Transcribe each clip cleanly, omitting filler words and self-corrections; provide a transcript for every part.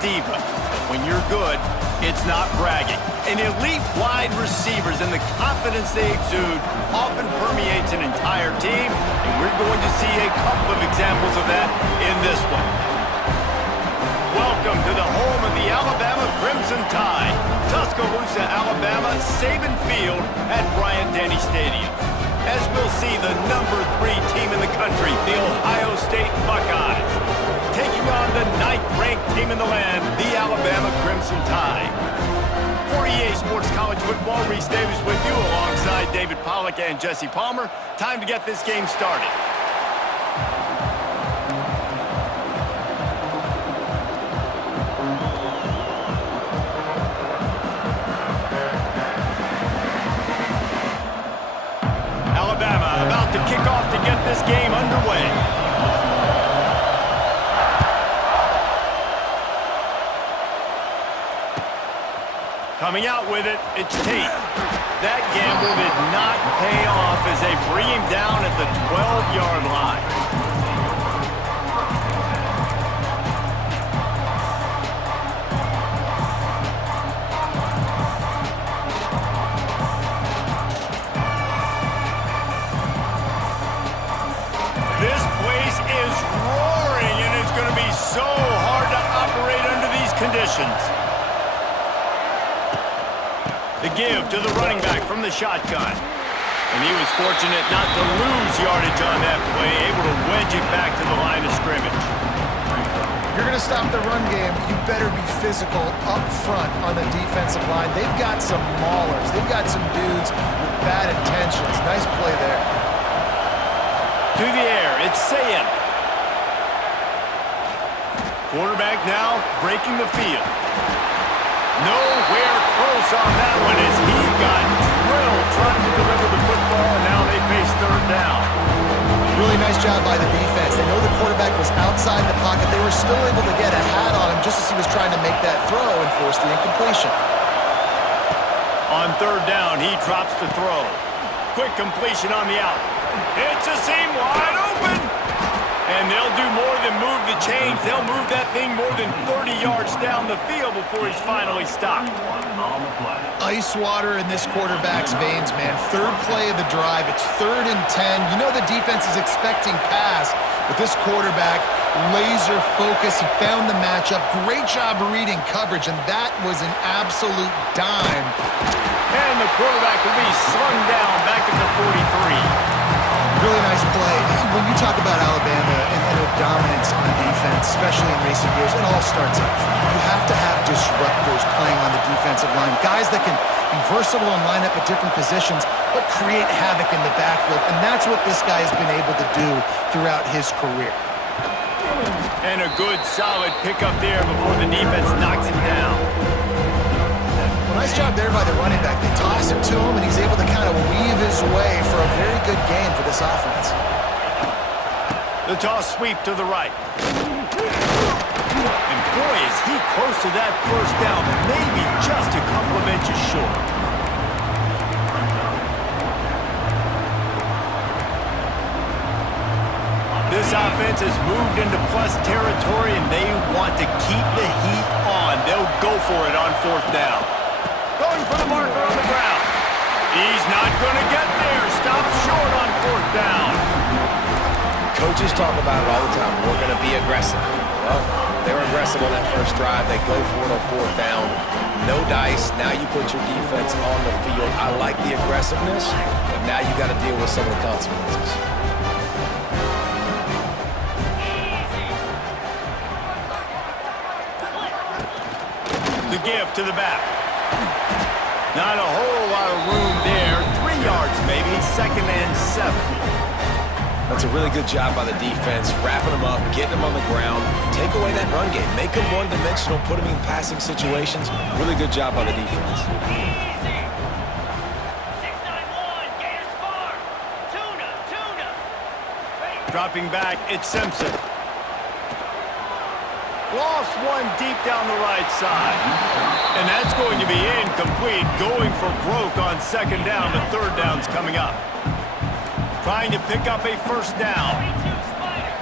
diva. But when you're good, it's not bragging. And elite wide receivers and the confidence they exude often permeates an entire team, and we're going to see a couple of examples of that in this one. Welcome to the home of the Alabama Crimson Tide, Tuscaloosa, Alabama, Saban Field at Bryant-Denny Stadium. As we'll see the number 3 team in the country, the Ohio State Buckeyes, taking on the 9th-ranked team in the land, the Alabama Crimson Tide. For EA Sports College Football, Reese Davis with you alongside David Pollack and Jesse Palmer. Time to get this game started. Alabama about to kick off to get this game underway. Coming out with it, it's Tate. That gamble did not pay off as they bring him down at the 12-yard line. This place is roaring, and it's going to be so hard to operate under these conditions. The give to the running back from the shotgun. And he was fortunate not to lose yardage on that play, able to wedge it back to the line of scrimmage. If you're going to stop the run game, you better be physical up front on the defensive line. They've got some maulers. They've got some dudes with bad intentions. Nice play there. To the air, it's Sayem. Quarterback now breaking the field. Nowhere close on that one as he got drilled trying to deliver the football, and now they face 3rd down. Really nice job by the defense. They know the quarterback was outside the pocket. They were still able to get a hat on him just as he was trying to make that throw and force the incompletion. On 3rd down, he drops the throw. Quick completion on the out. It's a seam wide open. And they'll do more than move the chains. They'll move that thing more than 30 yards down the field before he's finally stopped. Ice water in this quarterback's veins, man. 3rd play of the drive. It's 3rd and 10. You know the defense is expecting pass, but this quarterback, laser focus. He found the matchup. Great job reading coverage, and that was an absolute dime. And the quarterback will be slung down back at the 43. Really nice play. When you talk about Alabama and their dominance on defense, especially in recent years, it all starts up front. You have to have disruptors playing on the defensive line, guys that can be versatile and line up at different positions, but create havoc in the backfield, and that's what this guy has been able to do throughout his career. And a good, solid pickup there before the defense knocks him down. Well, nice job there by the running back. They toss it to him, and he's able to kind of weave his way for a very good game for this offense. The toss sweep to the right. And boy, is he close to that 1st down, maybe just a couple of inches short. This offense has moved into plus territory, and they want to keep the heat on. They'll go for it on 4th down. Going for the marker on the ground. He's not going to get there. Stopped short on 4th down. Coaches talk about it all the time. We're going to be aggressive. Well, they were aggressive on that 1st drive. They go for it on 4th down. No dice. Now you put your defense on the field. I like the aggressiveness, but now you got to deal with some of the consequences. The give to the back. Not a whole lot of room there. 3 yards maybe, 2nd and 7. That's a really good job by the defense, wrapping them up, getting them on the ground, take away that run game, make them one-dimensional, put them in passing situations. Really good job by the defense. Dropping back, it's Simpson. Lost one deep down the right side. And that's going to be incomplete. Going for broke on 2nd down. The 3rd down's coming up. Trying to pick up a 1st down. 22 Spider.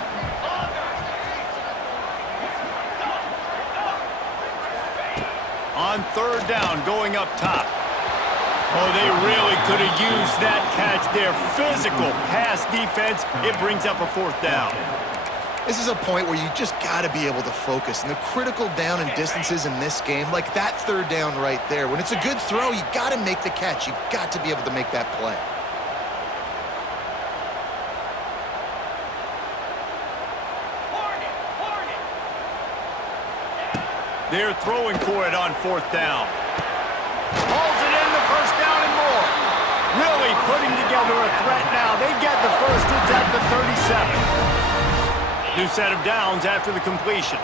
On third down, going up top. Oh, they really could have used that catch there. Physical pass defense. It brings up a fourth down. This is a point where you just got to be able to focus. And the critical down and distances in this game, like that third down right there, when it's a good throw, you got to make the catch. You got to be able to make that play. They're throwing for it on fourth down. Hauls it in, the first down and more. Really putting together a threat now. They get the first. It's at the 37. New set of downs after the completion.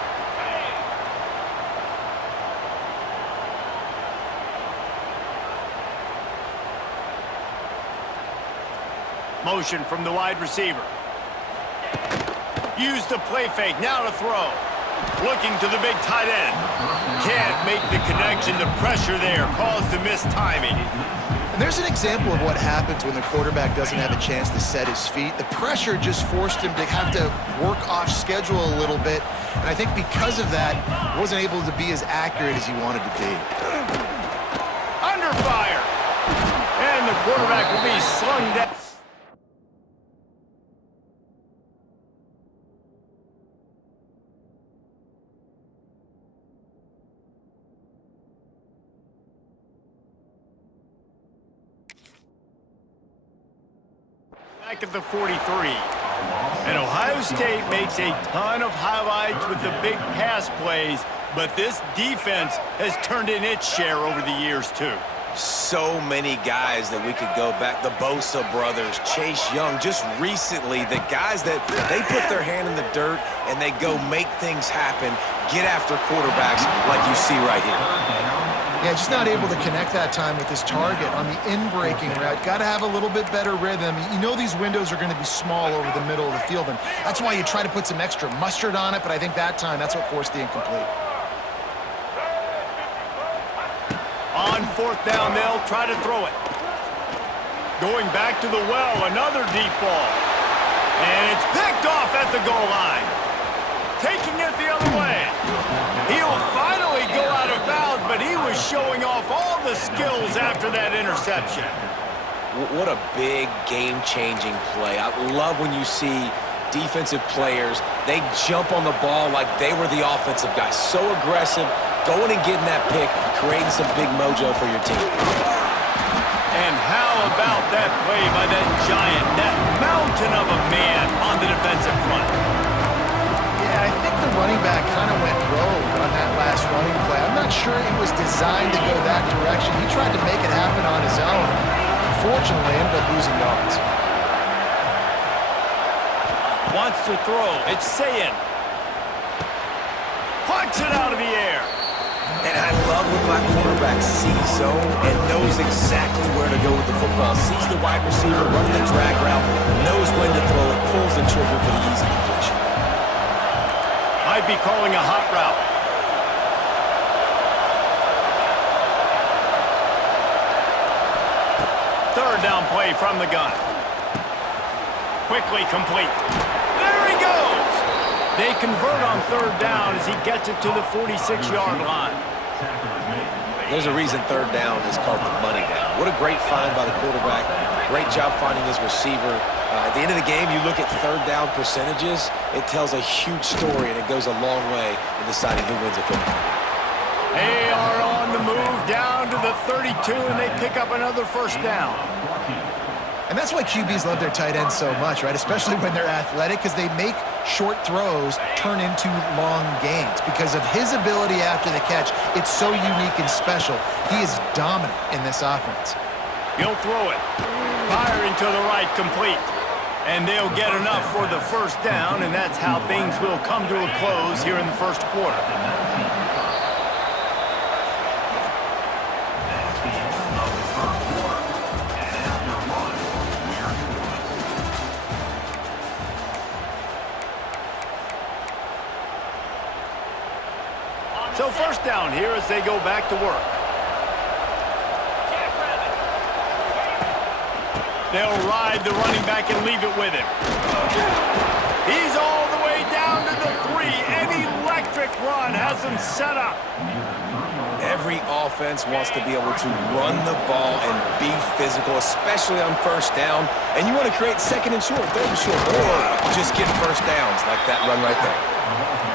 Motion from the wide receiver. Use the play fake. Now to throw. Looking to the big tight end. Can't make the connection. The pressure there caused the missed timing. And there's an example of what happens when the quarterback doesn't have a chance to set his feet. The pressure just forced him to have to work off schedule a little bit. And I think because of that, wasn't able to be as accurate as he wanted to be. Under fire. And the quarterback will be slung down. Back at the 43. And Ohio State makes a ton of highlights with the big pass plays, but this defense has turned in its share over the years, too. So many guys that we could go back. The Bosa brothers, Chase Young, just recently, the guys that they put their hand in the dirt and they go make things happen, get after quarterbacks like you see right here. Yeah, just not able to connect that time with his target on the in-breaking route. Got to have a little bit better rhythm. You know these windows are going to be small over the middle of the field, and that's why you try to put some extra mustard on it, but I think that time, that's what forced the incomplete. On fourth down, they'll try to throw it. Going back to the well, another deep ball. And it's picked off at the goal line. Taking it the other way. He'll finally go out of bounds, but he was showing off all the skills after that interception. What a big game-changing play. I love when you see defensive players, they jump on the ball like they were the offensive guys. So aggressive, going and getting that pick, creating some big mojo for your team. And how about that play by that giant, that mountain of a man on the defensive front? Yeah, I think the running back kind of went rogue on that last running play. I'm not sure it was designed to go that direction. He tried to make it happen on his own. Unfortunately, ended up losing yards. Wants to throw. It's Sayin. Punts it out of the air. And I love when my quarterback sees zone and knows exactly where to go with the football. Sees the wide receiver running the drag route, knows when to throw it, pulls the trigger for the easy completion. Might be calling a hot route. Third down play from the gun. Quickly complete. There he goes! They convert on third down as he gets it to the 46-yard line. There's a reason third down is called the money down. What a great find by the quarterback. Great job finding his receiver. At the end of the game, you look at third down percentages, it tells a huge story, and it goes a long way in deciding who wins a football game. They are on the move down to the 32, and they pick up another first down. And that's why QBs love their tight ends so much, right? Especially when they're athletic, because they make short throws turn into long gains. Because of his ability after the catch, it's so unique and special. He is dominant in this offense. He'll throw it. Firing to the right, complete. And they'll get enough for the first down, and that's how things will come to a close here in the first quarter. So first down here as they go back to work. They'll ride the running back and leave it with him. He's all the way down to the 3, and electric quarterback run has them set up. Every offense wants to be able to run the ball and be physical, especially on first down. And you want to create second and short, third and short, or just get first downs like that run right there.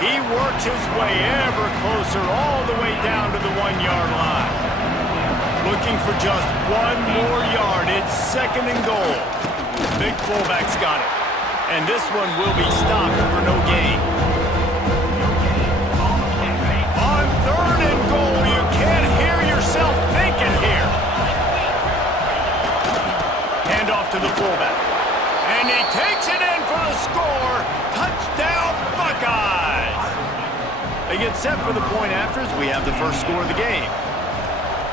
He works his way ever closer all the way down to the 1-yard line. Looking for just one more yard. It's second and goal. Big fullback's got it. And this one will be stopped for no gain. On third and goal, you can't hear yourself thinking here. Hand off to the fullback. And he takes it in for the score. Touchdown, Buckeyes! They get set for the point afters. We have the first score of the game.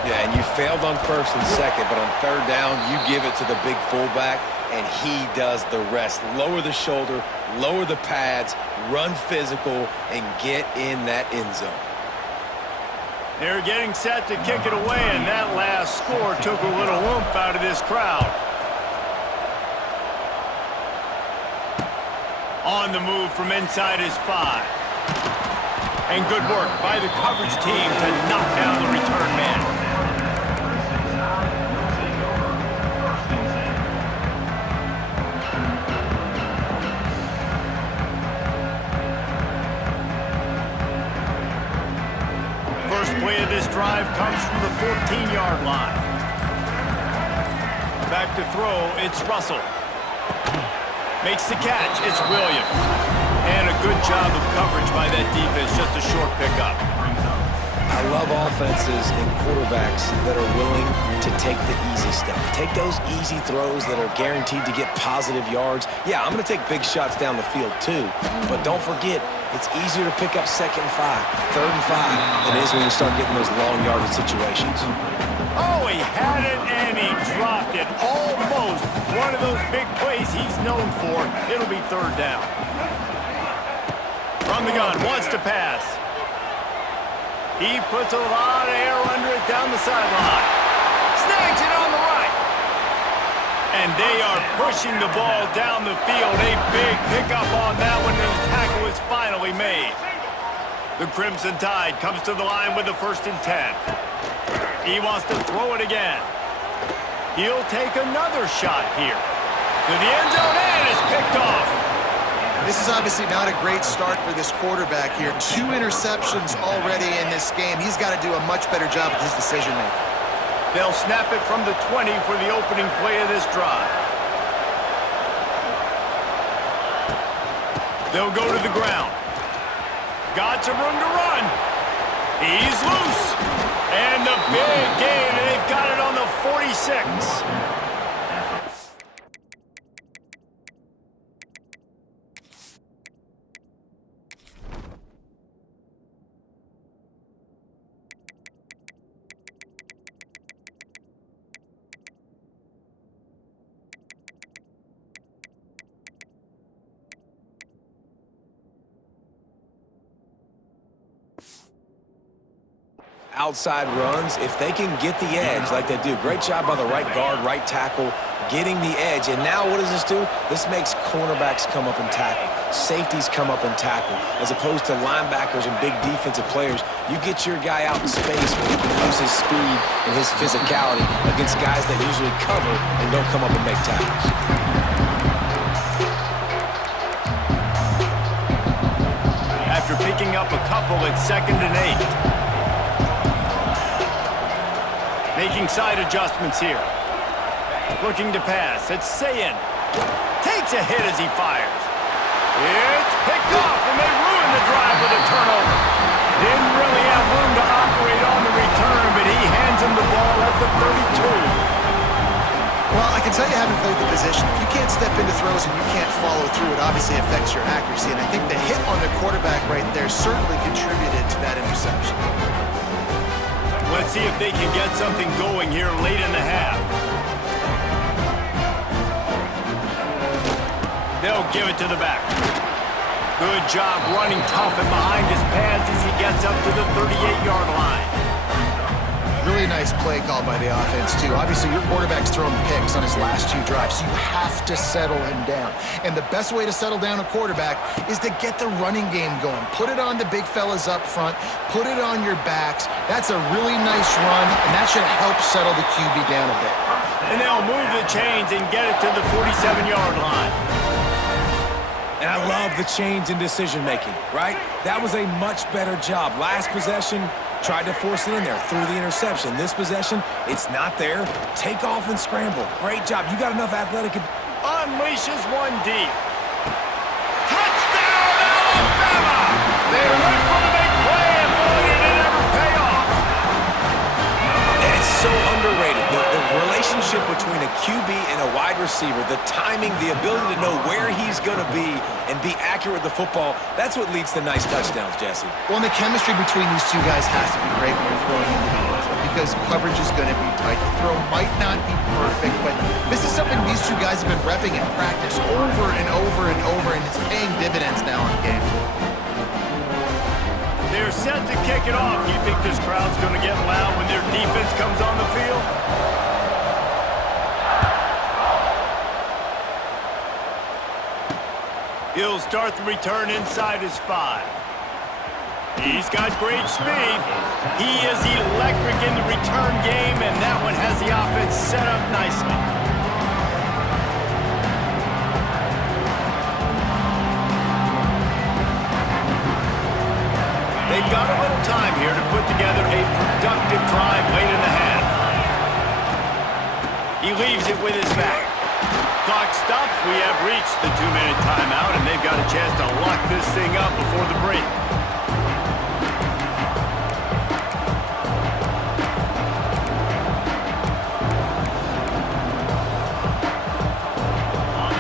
Yeah, and you failed on first and second, but on third down, you give it to the big fullback, and he does the rest. Lower the shoulder, lower the pads, run physical, and get in that end zone. They're getting set to kick it away, and that last score took a little oomph out of this crowd. On the move from inside his 5. And good work by the coverage team to knock down the return man. First play of this drive comes from the 14-yard line. Back to throw, it's Russell. Makes the catch, it's Williams. And a good job of coverage by that defense, just a short pickup. I love offenses and quarterbacks that are willing to take the easy stuff. Take those easy throws that are guaranteed to get positive yards. Yeah, I'm going to take big shots down the field too, but don't forget, it's easier to pick up second and 5, third and 5 than it is when you start getting those long yardage situations. Oh, he had it and he dropped it. Almost one of those big plays he's known for. It'll be third down. From the gun, wants to pass. He puts a lot of air under it down the sideline. Snags it on the right. And they are pushing the ball down the field. A big pickup on that one, and the tackle is finally made. The Crimson Tide comes to the line with the 1st and 10. He wants to throw it again. He'll take another shot here. To the end zone, and it's picked off. This is obviously not a great start for this quarterback here. 2 interceptions already in this game. He's got to do a much better job with his decision-making. They'll snap it from the 20 for the opening play of this drive. They'll go to the ground. Got some room to run. He's loose. And the big gain, and they've got it on the 46. Outside runs, if they can get the edge like they do, great job by the right guard, right tackle, getting the edge. And now what does this do? This makes cornerbacks come up and tackle, safeties come up and tackle, as opposed to linebackers and big defensive players. You get your guy out in space where he can use his speed and his physicality against guys that usually cover and don't come up and make tackles. After picking up a couple, it's 2nd and 8. Making side adjustments here. Looking to pass. It's Sayin. Takes a hit as he fires. It's picked off, and they ruin the drive with a turnover. Didn't really have room to operate on the return, but he hands him the ball at the 32. Well, I can tell you haven't played the position. If you can't step into throws and you can't follow through, it obviously affects your accuracy. And I think the hit on the quarterback right there certainly contributed to that interception. Let's see if they can get something going here late in the half. They'll give it to the back. Good job running tough and behind his pads as he gets up to the 38-yard line. The really nice play call by the offense, too. Obviously, your quarterback's thrown picks on his last 2 drives, so you have to settle him down. And the best way to settle down a quarterback is to get the running game going. Put it on the big fellas up front. Put it on your backs. That's a really nice run, and that should help settle the QB down a bit. And they'll move the chains and get it to the 47-yard line. And I love the change in decision-making, right? That was a much better job. Last possession, tried to force it in there, threw the interception. This possession, it's not there. Take off and scramble. Great job. You got enough athletic. Unleashes one deep. Touchdown, Alabama! They went for the big play, and boy, did it ever pay off. And it's so underrated. The relationship between a QB and a wide receiver, the timing, the ability to know where he's going to be and be accurate with the football, that's what leads to nice touchdowns, Jesse. Well, and the chemistry between these 2 guys has to be great when you're throwing into the end zone because coverage is going to be tight. The throw might not be perfect, but this is something these 2 guys have been repping in practice over and over and over, and it's paying dividends now on game. They're set to kick it off. Do you think this crowd's going to get loud when their defense comes on the field? He'll start the return inside his 5. He's got great speed. He is electric in the return game, and that one has the offense set up nicely. They've got a little time here to put together a productive drive late in the half. He leaves it with his back. Clock stops. We have reached the 2-minute timeout, and they've got a chance to lock this thing up before the break.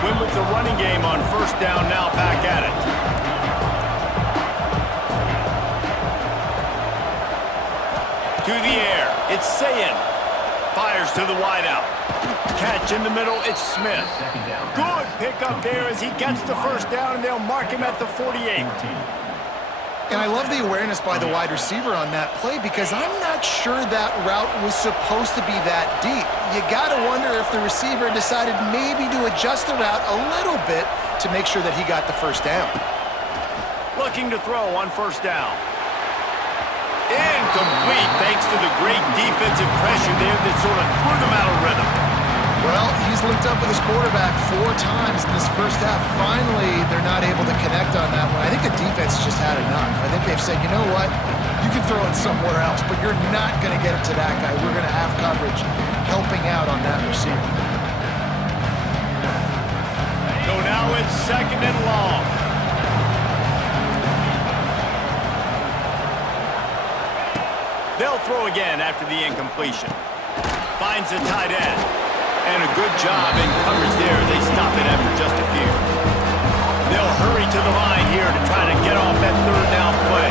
Win with the running game on first down now, back at it. To the air, it's Sayin. Fires to the wideout. Catch in the middle, it's Smith. Good pickup there as he gets the first down, and they'll mark him at the 48. And I love the awareness by the wide receiver on that play because I'm not sure that route was supposed to be that deep. You got to wonder if the receiver decided maybe to adjust the route a little bit to make sure that he got the first down. Looking to throw on first down. Incomplete thanks to the great defensive pressure there that sort of threw them out of rhythm. Well, he's linked up with his quarterback 4 times in this first half. Finally, they're not able to connect on that one. I think the defense just had enough. I think they've said, you know what? You can throw it somewhere else, but you're not going to get it to that guy. We're going to have coverage helping out on that receiver. So now it's 2nd and long. They'll throw again after the incompletion. Finds the tight end. And a good job in coverage there. They stop it after just a few. They'll hurry to the line here to try to get off that 3rd down play.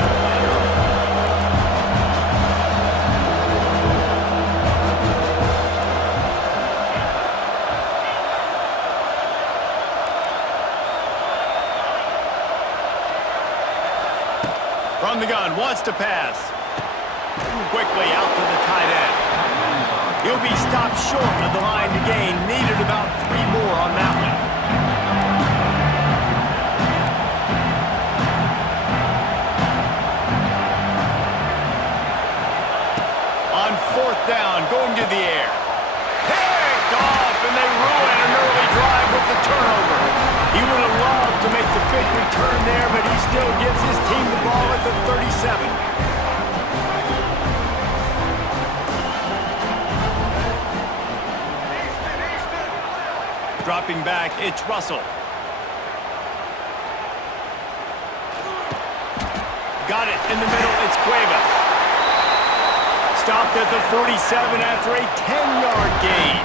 From the gun, wants to pass. Quickly out to the tight end. He'll be stopped short of the line to gain. Needed about 3 more on that one. On 4th down, going to the air. Picked off, and they ruin an early drive with the turnover. He would have loved to make the big return there, but he still gives his team the ball at the 37. Dropping back, it's Russell. Got it in the middle, it's Cuevas. Stopped at the 47 after a 10-yard gain.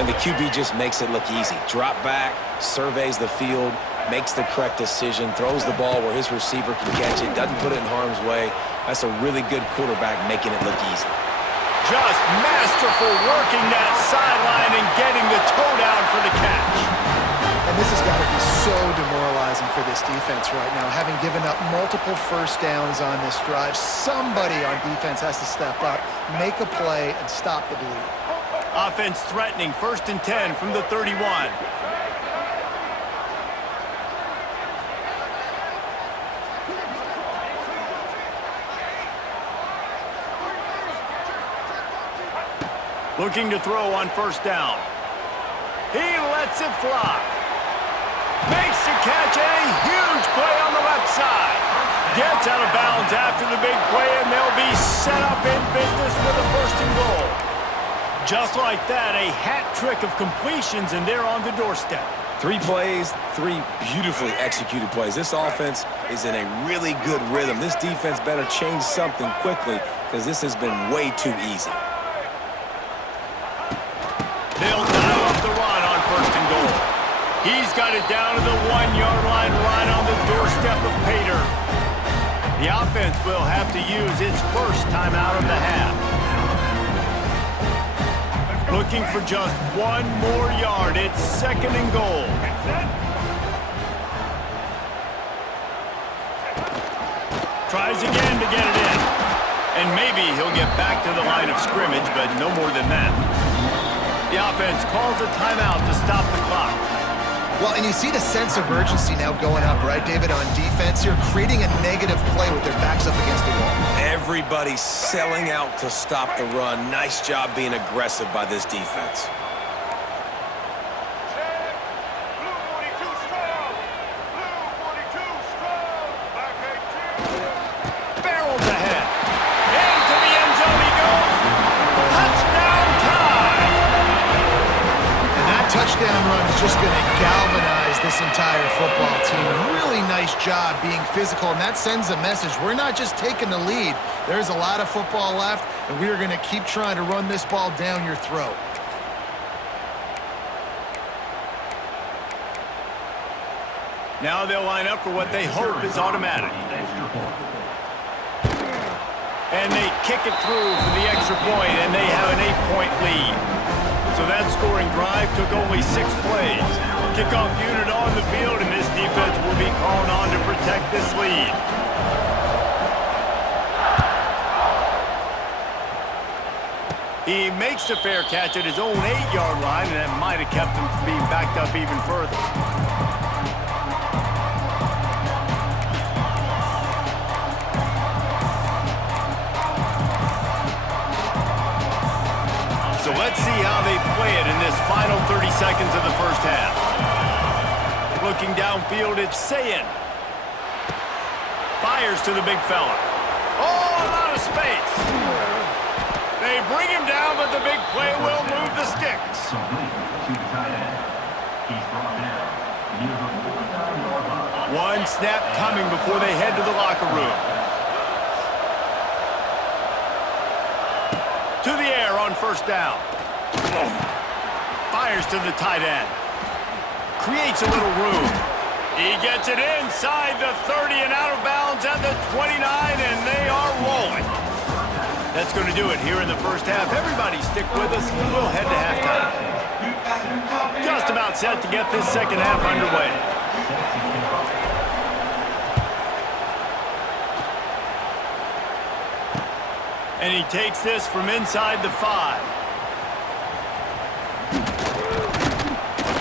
And the QB just makes it look easy. Drop back, surveys the field, makes the correct decision, throws the ball where his receiver can catch it, doesn't put it in harm's way. That's a really good quarterback making it look easy. Just masterful working that sideline and getting the toe down for the catch. And And this has got to be so demoralizing for this defense right now, having given up multiple first downs on this drive. Somebody on defense has to step up, make a play, and stop the bleed. Offense threatening, 1st and 10 from the 31. Looking to throw on 1st down. He lets it fly. Makes the catch, and a huge play on the left side. Gets out of bounds after the big play, and they'll be set up in business with a 1st and goal. Just like that, a hat trick of completions, and they're on the doorstep. 3 plays, 3 beautifully executed plays. This offense is in a really good rhythm. This defense better change something quickly because this has been way too easy. They'll dial up the run on 1st and goal. He's got it down to the 1-yard line right on the doorstep of Pater. The offense will have to use its first timeout of the half. Looking for just 1 more yard. It's 2nd and goal. Tries again to get it in. And maybe he'll get back to the line of scrimmage, but no more than that. The offense calls a timeout to stop the clock. Well, and you see the sense of urgency now going up, right, David, on defense here, creating a negative play with their backs up against the wall. Everybody's selling out to stop the run. Nice job being aggressive by this defense. Barrels ahead. Into the end zone he goes. Touchdown time! And that touchdown run is just going to galvanize this entire football team. Really nice job being physical, and that sends a message. We're not just taking the lead. There's a lot of football left, and we are going to keep trying to run this ball down your throat. Now they'll line up for what they hope is automatic. And they kick it through for the extra point, and they have an 8-point lead. So that scoring drive took only 6 plays. Kickoff unit on the field, and this defense will be called on to protect this lead. He makes the fair catch at his own 8-yard line, and that might have kept him from being backed up even further. So let's see how they play it in this final 30 seconds of the first half. Looking downfield, it's Sayin. Fires to the big fella. Oh, a lot of space. They bring him down, but the big play will move the sticks. One snap coming before they head to the locker room. To the air on 1st down. Fires to the tight end. Creates a little room. He gets it inside the 30 and out of bounds at the 29, and they are rolling. That's going to do it here in the first half. Everybody stick with us. We'll head to halftime. Just about set to get this second half underway. And he takes this from inside the 5.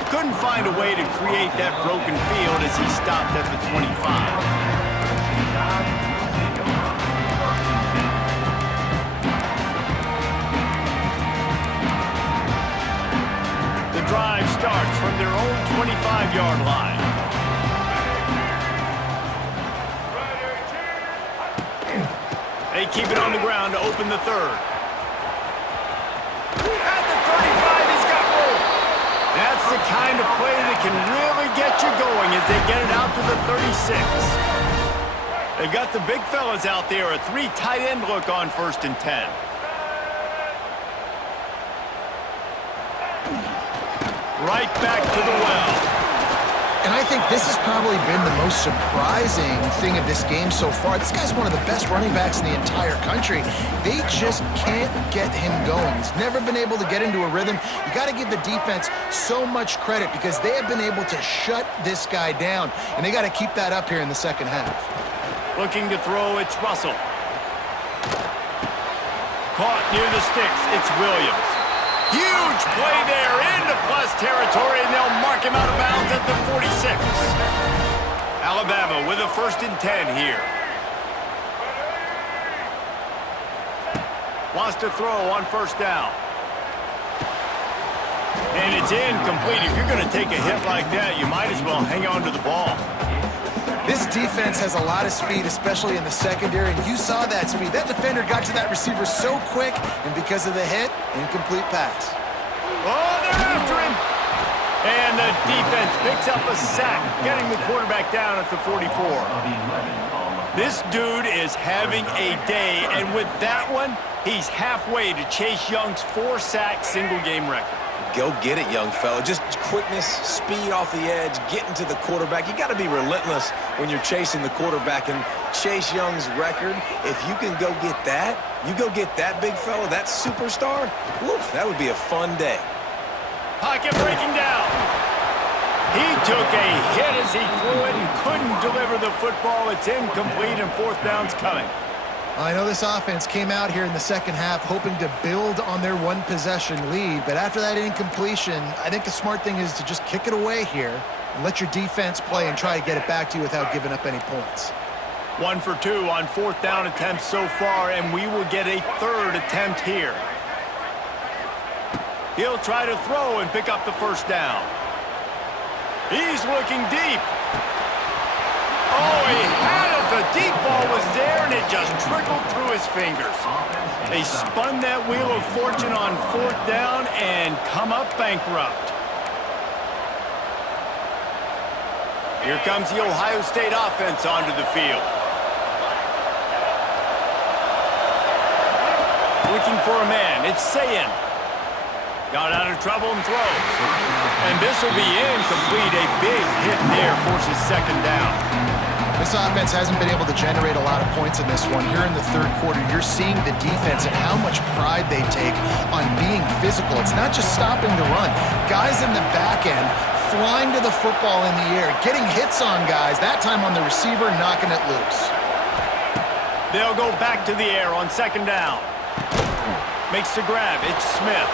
Couldn't find a way to create that broken field as he stopped at the 25. The drive starts from their own 25-yard line. They keep it on the ground to open the 3rd. At the 35, he's got room. That's the kind of play that can really get you going as they get it out to the 36. They've got the big fellas out there, a 3 tight end look on 1st and 10. Right back to the well. And I think this has probably been the most surprising thing of this game so far. This guy's one of the best running backs in the entire country. They just can't get him going. He's never been able to get into a rhythm. You got to give the defense so much credit because they have been able to shut this guy down, and they got to keep that up here in the second half. Looking to throw, it's Russell. Caught near the sticks, it's Williams. Huge play there into plus territory, and they'll mark him out of bounds at the 46. Alabama with a 1st and 10 here. Wants to throw on 1st down. And it's incomplete. If you're going to take a hit like that, you might as well hang on to the ball. This defense has a lot of speed, especially in the secondary, and you saw that speed. That defender got to that receiver so quick, and because of the hit, incomplete pass. Oh, they're after him! And the defense picks up a sack, getting the quarterback down at the 44. This dude is having a day, and with that one, he's halfway to Chase Young's 4-sack single-game record. Go get it, young fella. Just quickness, speed off the edge, getting to the quarterback. You got to be relentless when you're chasing the quarterback. And Chase Young's record, if you can go get that, you go get that big fella, that superstar, woof, that would be a fun day. Pocket breaking down. He took a hit as he threw it and couldn't deliver the football. It's incomplete, and 4th down's coming. I know this offense came out here in the second half hoping to build on their one-possession lead, but after that incompletion, I think the smart thing is to just kick it away here and let your defense play and try to get it back to you without giving up any points. 1 for 2 on 4th down attempts so far, and we will get a 3rd attempt here. He'll try to throw and pick up the 1st down. He's looking deep. Oh, he had it. The deep ball was there, and it just trickled through his fingers. They spun that wheel of fortune on 4th down and come up bankrupt. Here comes the Ohio State offense onto the field. Looking for a man. It's Sayin. Got out of trouble and throws. And this will be incomplete. A big hit there forces 2nd down. This offense hasn't been able to generate a lot of points in this one. Here in the 3rd quarter, you're seeing the defense and how much pride they take on being physical. It's not just stopping the run. Guys in the back end flying to the football in the air, getting hits on guys, that time on the receiver, knocking it loose. They'll go back to the air on 2nd down. Makes the grab. It's Smith.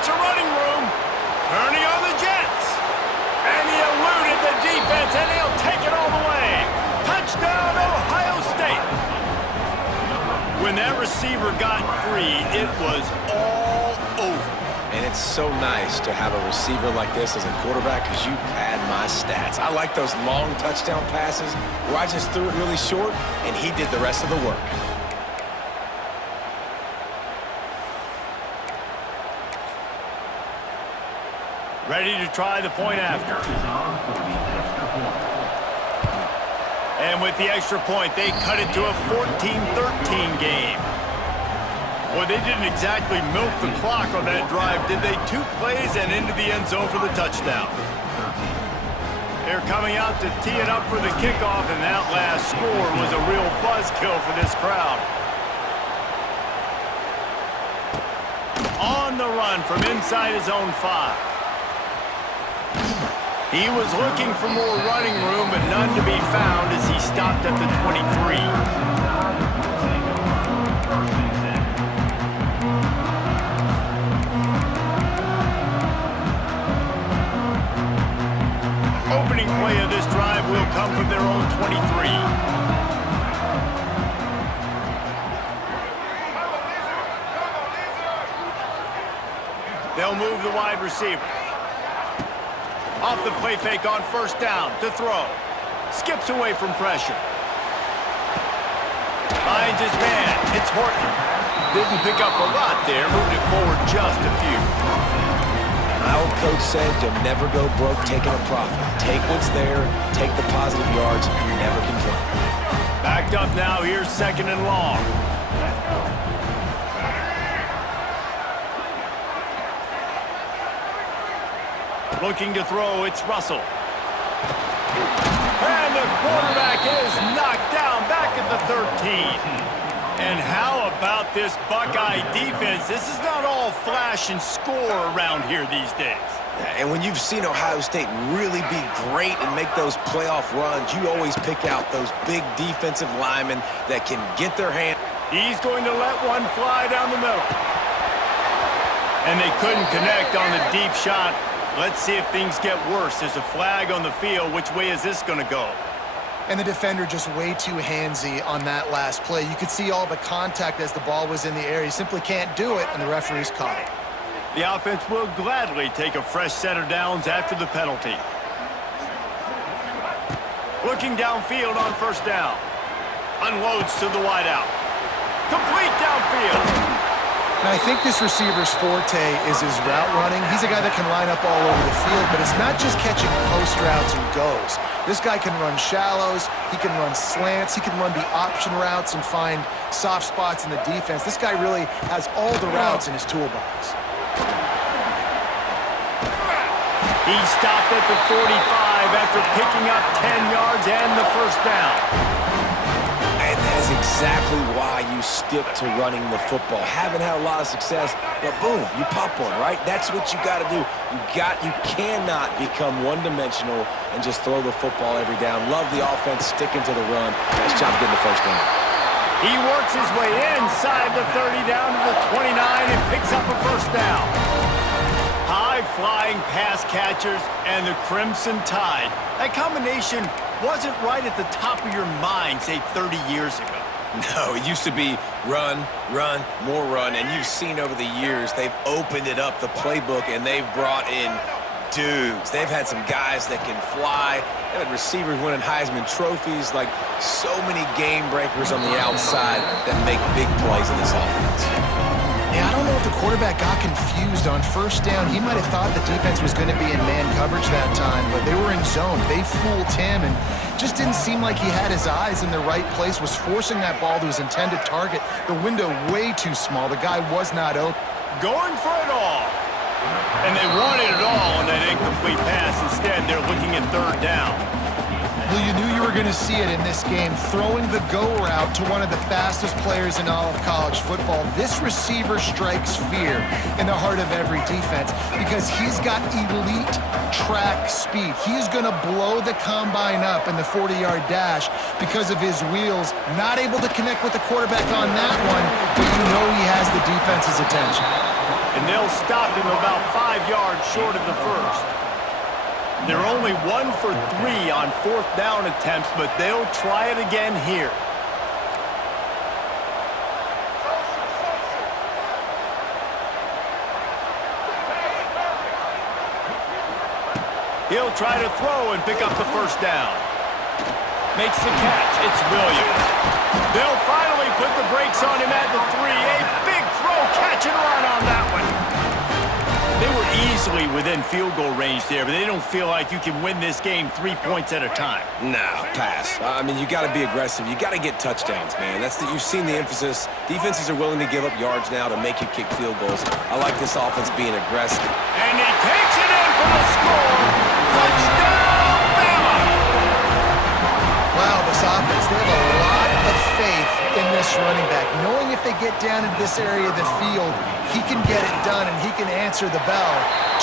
It's a running room. Turning on the Jets. And he eluded the defense, and he'll take it all the way. Touchdown, Ohio State. When that receiver got free, it was all over. And it's so nice to have a receiver like this as a quarterback because you pad my stats. I like those long touchdown passes where I just threw it really short, and he did the rest of the work. Ready to try the point after. And with the extra point, they cut it to a 14-13 game. Well, they didn't exactly milk the clock on that drive, did they? 2 plays and into the end zone for the touchdown. They're coming out to tee it up for the kickoff, and that last score was a real buzzkill for this crowd. On the run from inside his own 5. He was looking for more running room, but none to be found as he stopped at the 23. Opening play of this drive will come from their own 23. They'll move the wide receiver. Off the play fake on 1st down to throw. Skips away from pressure. Finds his man. It's Horton. Didn't pick up a lot there. Moved it forward just a few. My old coach said you'll never go broke taking a profit. Take what's there, take the positive yards, and never complain. Backed up now. Here's 2nd and long. Looking to throw, it's Russell. And the quarterback is knocked down back at the 13. And how about this Buckeye defense? This is not all flash and score around here these days. And when you've seen Ohio State really be great and make those playoff runs, you always pick out those big defensive linemen that can get their hand. He's going to let one fly down the middle. And they couldn't connect on the deep shot. Let's see if things get worse. There's a flag on the field. Which way is this going to go? And the defender just way too handsy on that last play. You could see all the contact as the ball was in the air. He simply can't do it, and the referee's caught it. The offense will gladly take a fresh set of downs after the penalty. Looking downfield on first down. Unloads to the wideout. Complete downfield. And I think this receiver's forte is his route running. He's a guy that can line up all over the field, but it's not just catching post routes and goes. This guy can run shallows, he can run slants, he can run the option routes and find soft spots in the defense. This guy really has all the routes in his toolbox. He stopped at the 45 after picking up 10 yards and the first down. And that's exactly why you stick to running the football. Haven't had a lot of success, but boom, you pop one, right? That's what you got to do. You cannot become one-dimensional and just throw the football every down. Love the offense sticking to the run. Nice job getting the first down. He works his way inside the 30 down to the 29 and picks up a first down. High-flying pass catchers and the Crimson Tide. That combination wasn't right at the top of your mind, say, 30 years ago. No, it used to be run, run, more run, and you've seen over the years they've opened it up, the playbook, and they've brought in dudes. They've had some guys that can fly. They've had receivers winning Heisman trophies, like so many game breakers on the outside that make big plays in this offense. Yeah, I don't know if the quarterback got confused on first down. He might have thought the defense was going to be in man coverage that time, but they were in zone. They fooled him and just didn't seem like he had his eyes in the right place, was forcing that ball to his intended target. The window way too small. The guy was not open. Going for it all. And they wanted it all on that incomplete pass. Instead, they're looking at third down. Well, you knew you were going to see it in this game, throwing the go route to one of the fastest players in all of college football. This receiver strikes fear in the heart of every defense because he's got elite track speed. He's going to blow the combine up in the 40-yard dash because of his wheels. Not able to connect with the quarterback on that one, but you know he has the defense's attention. And they'll stop him about 5 yards short of the first. They're only 1 for 3 on fourth down attempts, but they'll try it again here. He'll try to throw and pick up the first down. Makes the catch. It's Williams. They'll finally put the brakes on him at the 3. A big throw, catch and run on that one. They were easily within field goal range there, but they don't feel like you can win this game 3 points at a time. No, pass. I mean, you got to be aggressive. You got to get touchdowns, man. You've seen the emphasis. Defenses are willing to give up yards now to make you kick field goals. I like this offense being aggressive. And he takes it in for the score. Touchdown, Bama! Wow, this offense, they have a lot of faith in this running back, knowing if they get down into this area of the field, he can get it done and he can answer the bell.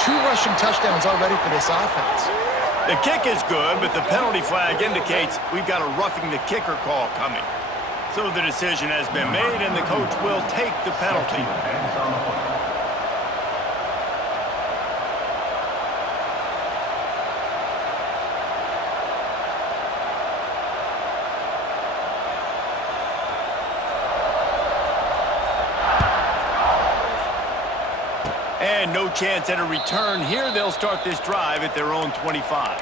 2 rushing touchdowns already for this offense. The kick is good, but the penalty flag indicates we've got a roughing the kicker call coming. So the decision has been made and the coach will take the penalty. And no chance at a return here. They'll start this drive at their own 25.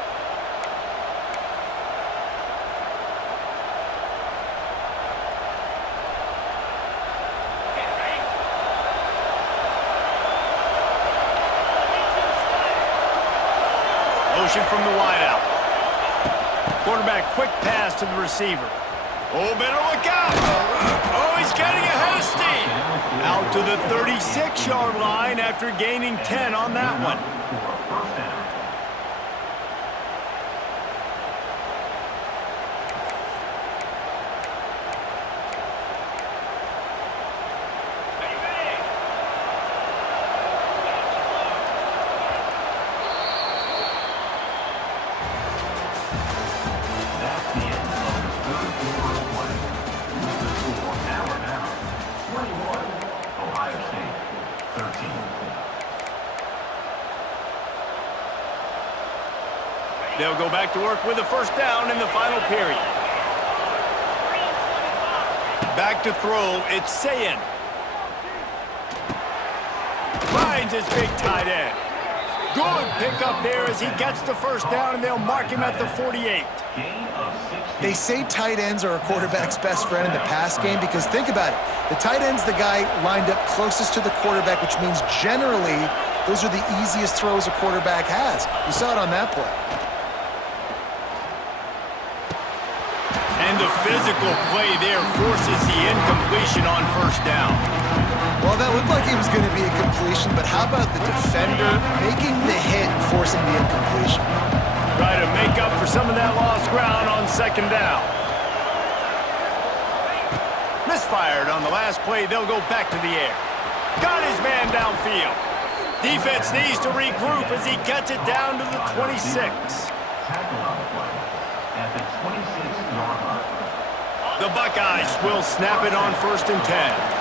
Motion from the wideout. Quarterback quick pass to the receiver. Oh, better look out. Oh, he's getting ahead of steam. Out to the 36-yard line after gaining 10 on that one. They'll go back to work with a first down in the final period. Back to throw, it's Sayin. Finds his big tight end. Good pickup there as he gets the first down, and they'll mark him at the 48. They say tight ends are a quarterback's best friend in the pass game because think about it. The tight end's the guy lined up closest to the quarterback, which means generally those are the easiest throws a quarterback has. You saw it on that play. And the physical play there forces the incompletion on first down. Well, that looked like it was going to be a completion, but how about the defender making the hit and forcing the incompletion? Try to make up for some of that lost ground on second down. Misfired on the last play. They'll go back to the air. Got his man downfield. Defense needs to regroup as he gets it down to the 26. The Buckeyes will snap it on 1st and 10.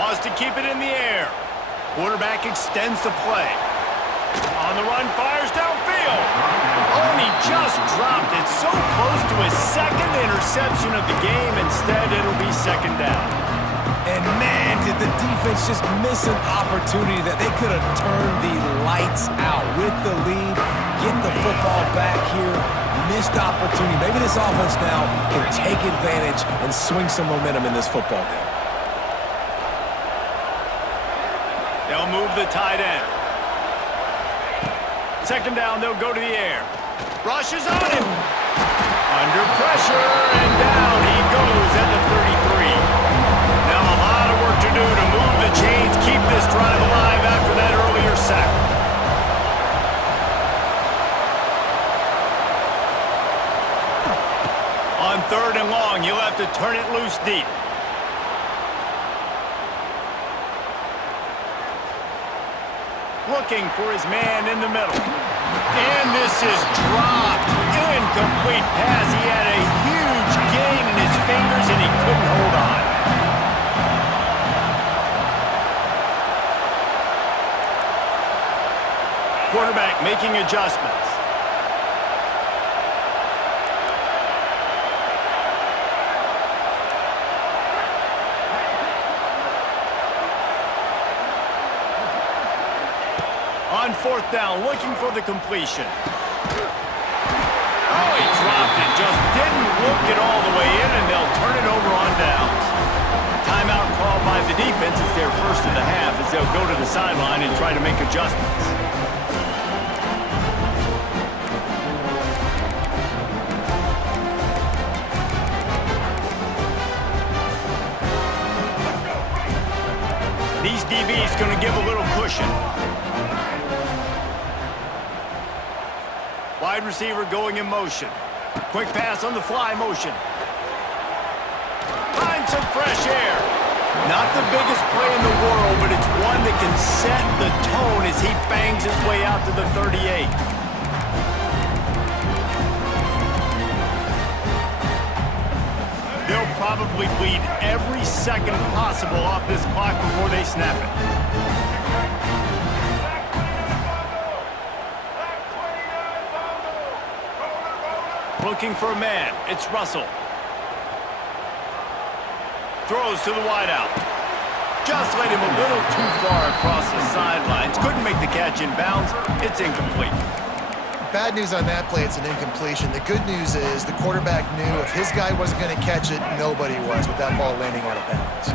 Wants to keep it in the air. Quarterback extends the play. On the run, fires downfield. Oh, and he just dropped it so close to his second interception of the game. Instead, it'll be second down. And man, did the defense just miss an opportunity that they could have turned the lights out with the lead, get the football back here. Missed opportunity. Maybe this offense now can take advantage and swing some momentum in this football game. They'll move the tight end. Second down, they'll go to the air. Rushes on him. Under pressure, and down he goes at the 33. Now a lot of work to do to move the chains, keep this drive alive after that earlier sack. On 3rd and long, you'll have to turn it loose deep. Looking for his man in the middle. And this is dropped. Incomplete pass. He had a huge gain in his fingers and he couldn't hold on. Quarterback making adjustments. On 4th down, looking for the completion. Oh, he dropped it. Just didn't look it all the way in, and they'll turn it over on downs. Timeout called by the defense. It's their first of the half as they'll go to the sideline and try to make adjustments. These DBs going to give a little cushion. Wide receiver going in motion. Quick pass on the fly motion. Finds some fresh air. Not the biggest play in the world, but it's one that can set the tone as he bangs his way out to the 38. They'll probably bleed every second possible off this clock before they snap it. Looking for a man. It's Russell. Throws to the wideout. Just laid him a little too far across the sidelines. Couldn't make the catch in bounds. It's incomplete. Bad news on that play, it's an incompletion. The good news is the quarterback knew if his guy wasn't going to catch it, nobody was with that ball landing out of bounds.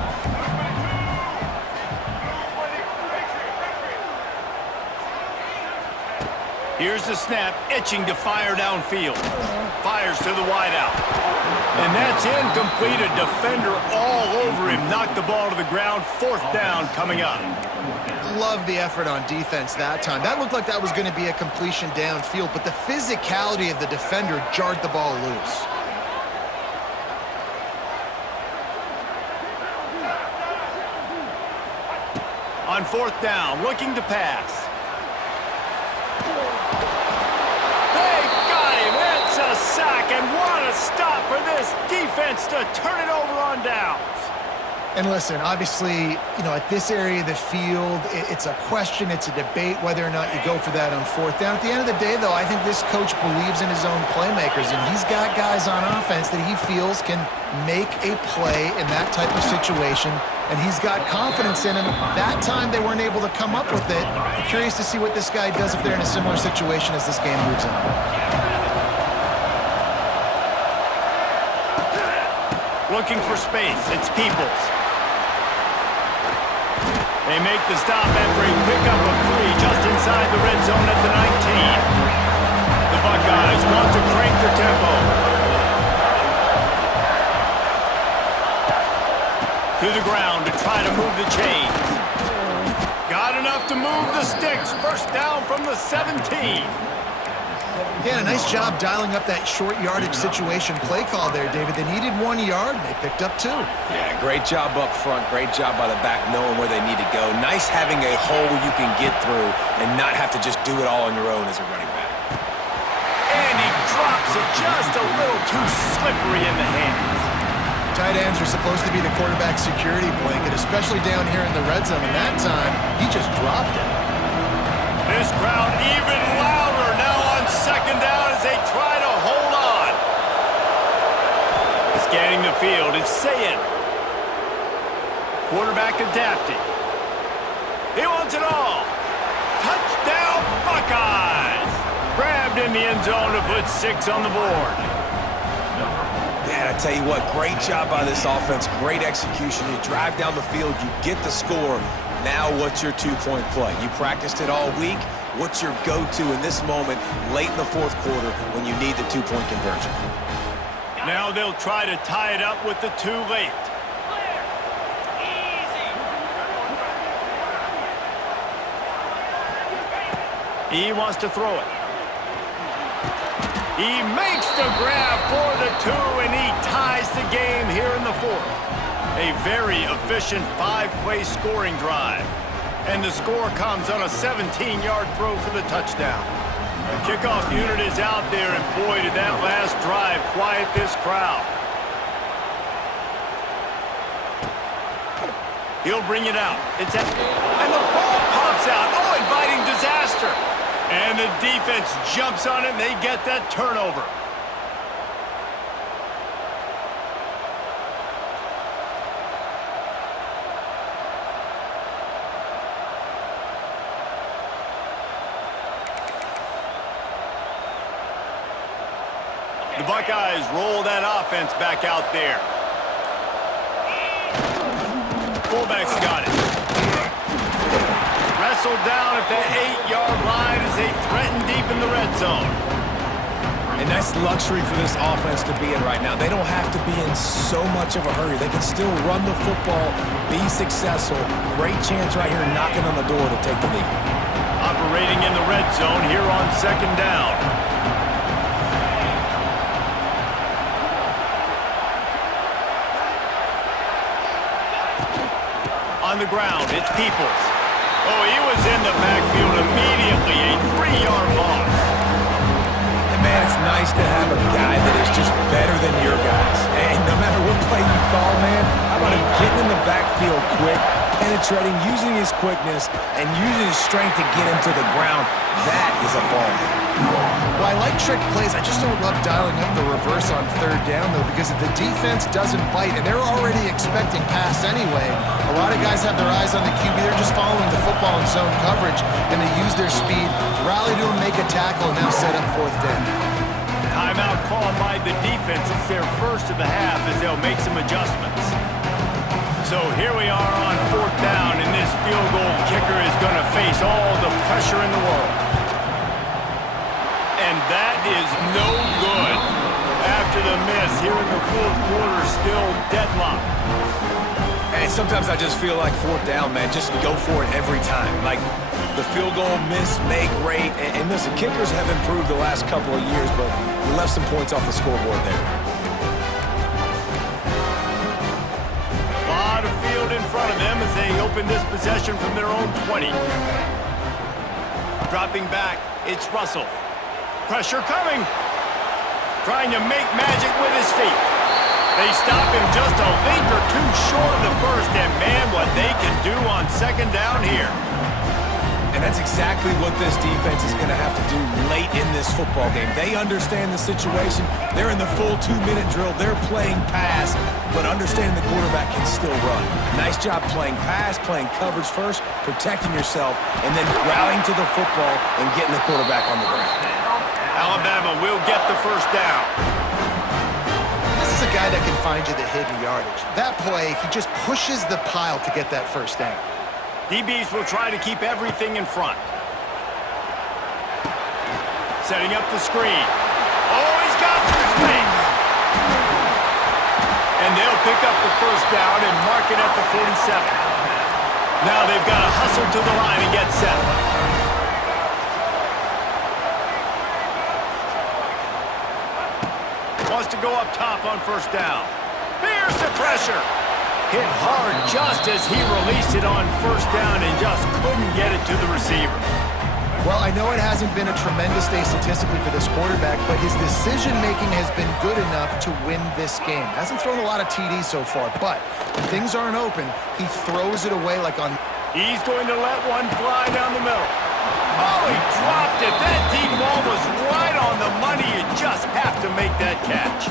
Here's the snap, itching to fire downfield. Fires to the wideout. And that's incomplete. A defender all over him. Knocked the ball to the ground. 4th down coming up. Love the effort on defense that time. That looked like that was going to be a completion downfield, but the physicality of the defender jarred the ball loose. On 4th down, looking to pass. A sack, and what a stop for this defense to turn it over on downs. And listen, obviously, at this area of the field, it's a question, it's a debate whether or not you go for that on fourth down. At the end of the day, though, I think this coach believes in his own playmakers, and he's got guys on offense that he feels can make a play in that type of situation, and he's got confidence in him. That time, they weren't able to come up with it. I'm curious to see what this guy does if they're in a similar situation as this game moves on. Looking for space, it's Peoples. They make the stop after a pickup of 3 just inside the red zone at the 19. The Buckeyes want to crank their tempo. To the ground to try to move the chains. Got enough to move the sticks. First down from the 17. Yeah, a nice job dialing up that short yardage situation play call there, David. They needed 1 yard, and they picked up 2. Yeah, great job up front. Great job by the back knowing where they need to go. Nice having a hole you can get through and not have to just do it all on your own as a running back. And he drops it just a little too slippery in the hands. Tight ends are supposed to be the quarterback's security blanket, especially down here in the red zone. And that time, he just dropped it. This crowd even louder now on second down as they try to hold on. Scanning the field, it's Sayin. Quarterback adapting. He wants it all. Touchdown, Buckeyes. Grabbed in the end zone to put 6 on the board. Man, I tell you what, great job by this offense. Great execution. You drive down the field, you get the score. Now what's your 2-point play? You practiced it all week. What's your go-to in this moment late in the fourth quarter when you need the 2-point conversion? Now they'll try to tie it up with the 2 late. He wants to throw it. He makes the grab for the 2, and he ties the game here in the fourth. A very efficient 5-play scoring drive. And the score comes on a 17-yard throw for the touchdown. The kickoff unit is out there, and boy, did that last drive quiet this crowd. He'll bring it out. And the ball pops out. Oh, inviting disaster. And the defense jumps on it, and they get that turnover. The Buckeyes roll that offense back out there. Fullback's got it. Wrestled down at the 8-yard line as they threaten deep in the red zone. And that's luxury for this offense to be in right now. They don't have to be in so much of a hurry. They can still run the football, be successful. Great chance right here knocking on the door to take the lead. Operating in the red zone here on second down. On the ground, it's Peoples. Oh, he was in the backfield immediately, a 3-yard loss. And man, it's nice to have a guy that is just better than your guys. And no matter what play you call, man, how about him getting in the backfield quick, penetrating, using his quickness, and using his strength to get him to the ground. That is a ball. Well, I like trick plays. I just don't love dialing up the reverse on third down, though, because if the defense doesn't bite, and they're already expecting pass anyway, a lot of guys have their eyes on the QB. They're just following the football in zone coverage, and they use their speed, rally to him, make a tackle, and now set up fourth down. Timeout called by the defense. It's their first of the half as they'll make some adjustments. So here we are on fourth down, and this field goal kicker is going to face all the pressure in the world. And that is no good. After the miss here in the fourth quarter, still deadlocked. And sometimes I just feel like fourth down, man, just go for it every time. Like the field goal miss, make rate. And listen, kickers have improved the last couple of years, but we left some points off the scoreboard there. A lot of field in front of them as they open this possession from their own 20. Dropping back, it's Russell. Pressure coming. Trying to make magic with his feet. They stop him just a link or two short of the first, and man, what they can do on second down here. And that's exactly what this defense is going to have to do late in this football game. They understand the situation. They're in the full 2-minute drill. They're playing pass, but understanding the quarterback can still run. Nice job playing pass, playing coverage first, protecting yourself, and then rallying to the football and getting the quarterback on the ground. Alabama will get the first down. This is a guy that can find you the hidden yardage. That play, he just pushes the pile to get that first down. DBs will try to keep everything in front. Setting up the screen. Oh, he's got some space. And they'll pick up the first down and mark it at the 47. Now they've got to hustle to the line and get set. Wants to go up top on first down. Here's the pressure. Hit hard just as he released it on first down and just couldn't get it to the receiver. Well, I know it hasn't been a tremendous day statistically for this quarterback, but his decision-making has been good enough to win this game. Hasn't thrown a lot of TDs so far, but when things aren't open, he throws it away like on... He's going to let one fly down the middle. Oh, he dropped it. That deep ball was right on the money. You just have to make that catch.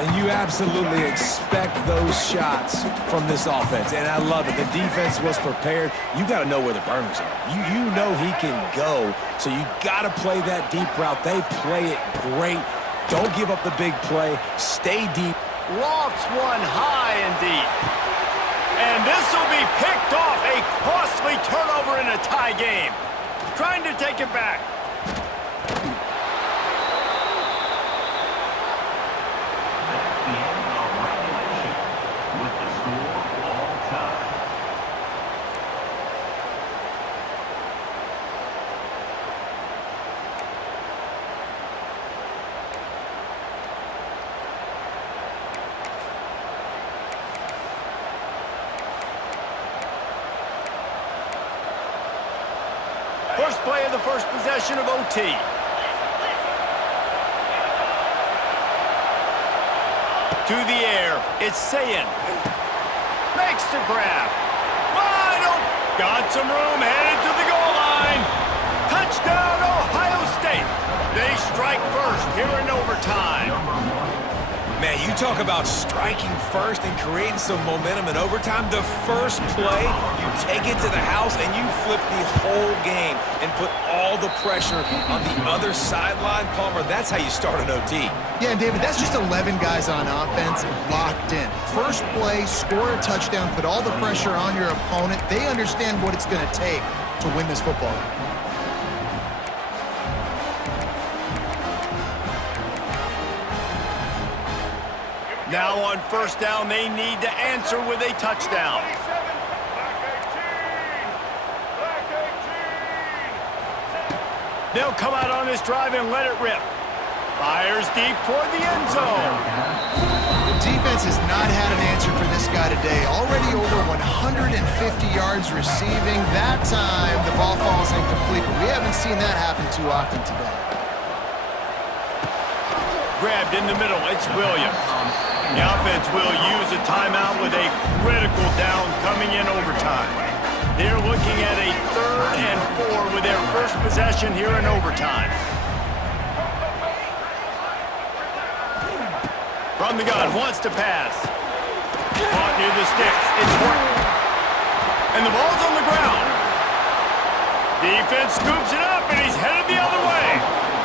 And you absolutely expect those shots from this offense, and I love it. The defense was prepared. You got to know where the burners are. You know he can go, so you got to play that deep route. They play it great. Don't give up the big play. Stay deep. Lofts one high and deep. And this will be picked off. A costly turnover in a tie game. Trying to take it back. First play of the first possession of OT. To the air, it's Sayin. Makes the grab. Wide open. Got some room, headed to the goal line. Touchdown, Ohio State. They strike first here in overtime. Man, you talk about striking first and creating some momentum in overtime. The first play, you take it to the house and you flip the whole game and put all the pressure on the other sideline. Palmer, that's how you start an OT. Yeah, and David, that's just 11 guys on offense locked in. First play, score a touchdown, put all the pressure on your opponent. They understand what it's going to take to win this football game. Now on first down, they need to answer with a touchdown. They'll come out on this drive and let it rip. Fires deep toward the end zone. The defense has not had an answer for this guy today. Already over 150 yards receiving. That time, the ball falls incomplete, but we haven't seen that happen too often today. Grabbed in the middle, it's Williams. The offense will use a timeout with a critical down coming in overtime. They're looking at a 3rd and 4 with their first possession here in overtime. From the gun, wants to pass. Caught near the sticks, it's Horton. And the ball's on the ground. Defense scoops it up and he's headed the other way.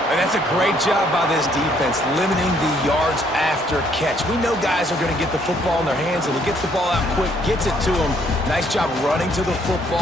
And that's a great job by this defense, limiting the yards after catch. We know guys are going to get the football in their hands, and he gets the ball out quick, gets it to him. Nice job running to the football.